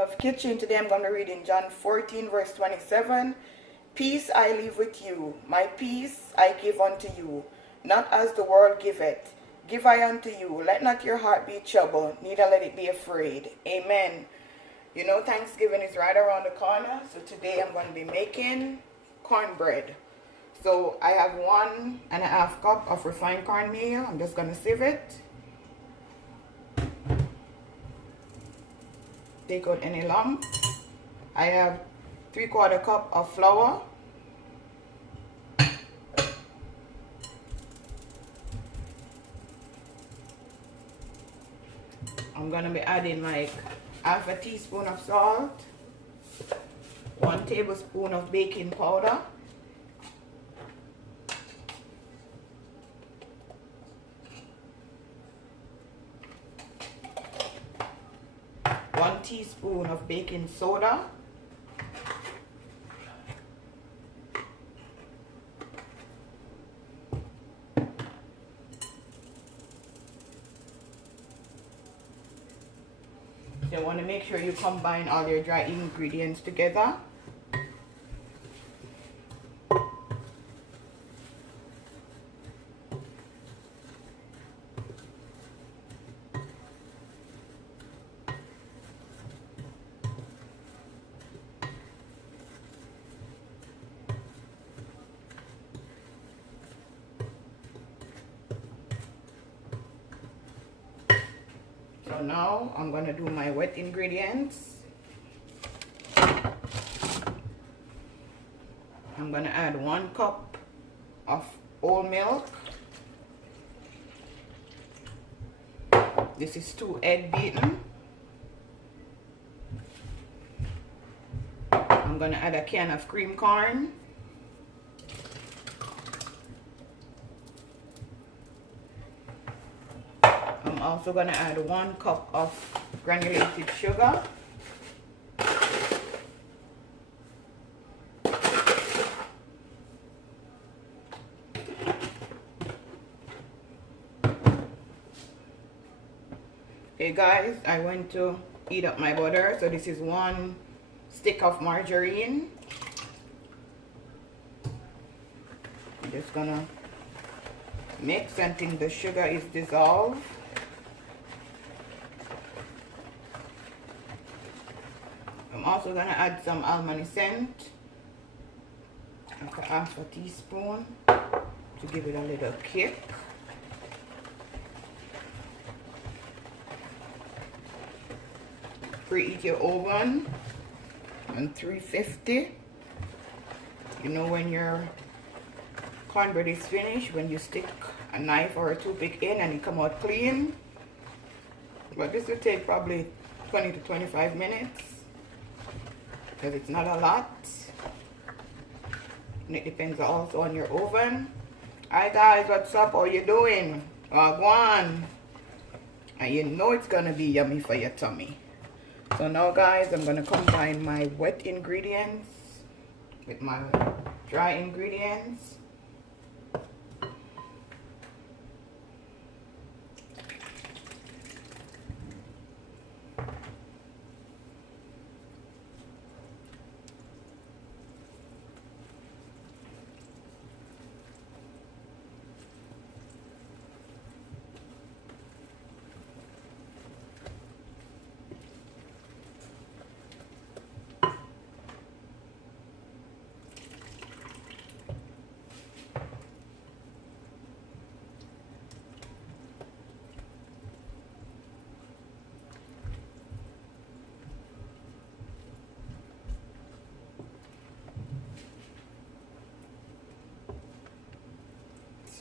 Of kitchen. Today I'm going to be reading John 14 verse 27. Peace I leave with you, my peace I give unto you, not as the world giveth, give I unto you. Let not your heart be troubled, neither let it be afraid. Amen. You know, Thanksgiving is right around the corner, so today I'm going to be making cornbread. So I have 1.5 cup of refined cornmeal. I'm just going to sieve it. Take out any lump. I have 3/4 cup of flour. I'm gonna be adding like 1/2 teaspoon of salt, 1 tablespoon of baking powder, one teaspoon of baking soda, you want to make sure you combine all your dry ingredients together. So now I'm going to do my wet ingredients. I'm going to add 1 cup of whole milk. This is 2 egg beaten. I'm going to add a can of cream corn. I'm also going to add 1 cup of granulated sugar. Okay guys, I went to heat up my butter, so this is 1 stick of margarine. I'm just gonna mix until the sugar is dissolved. I'm also gonna add some almond scent, like 1/2 teaspoon, to give it a little kick. Preheat your oven on 350. You know, when your cornbread is finished, when you stick a knife or a toothpick in and it come out clean. But this will take probably 20 to 25 minutes because it's not a lot, and it depends also on your oven. Hi guys, what's up? How you doing? Wagwan. And you know it's gonna be yummy for your tummy. So now guys, I'm gonna combine my wet ingredients with my dry ingredients.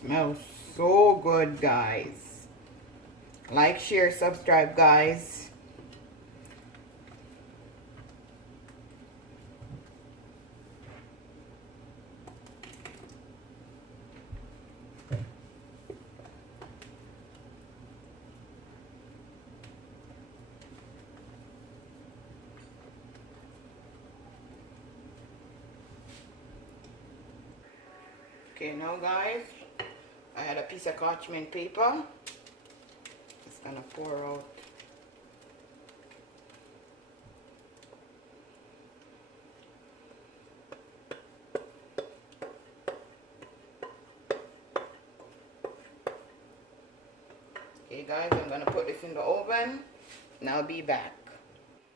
Smells so good guys. Like, share, subscribe guys. Okay, now guys, I had a piece of parchment paper. Just gonna pour out Okay guys, I'm gonna put this in the oven and I'll be back.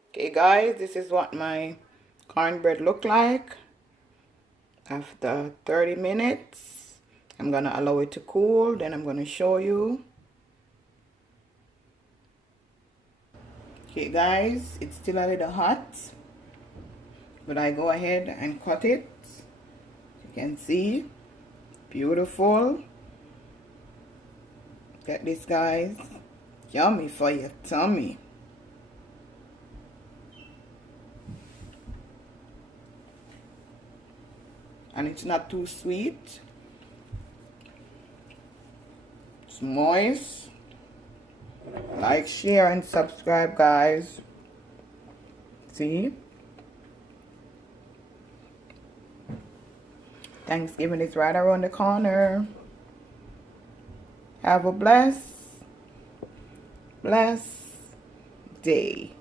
Okay guys, this is what my cornbread look like after 30 minutes. I'm gonna allow it to cool, then I'm gonna show you. Okay guys, it's still a little hot, but I go ahead and cut it. You can see, beautiful. Get this guys, yummy for your tummy. And it's not too sweet. It's moist. Like, share, and subscribe, guys. See? Thanksgiving is right around the corner. Have a blessed day.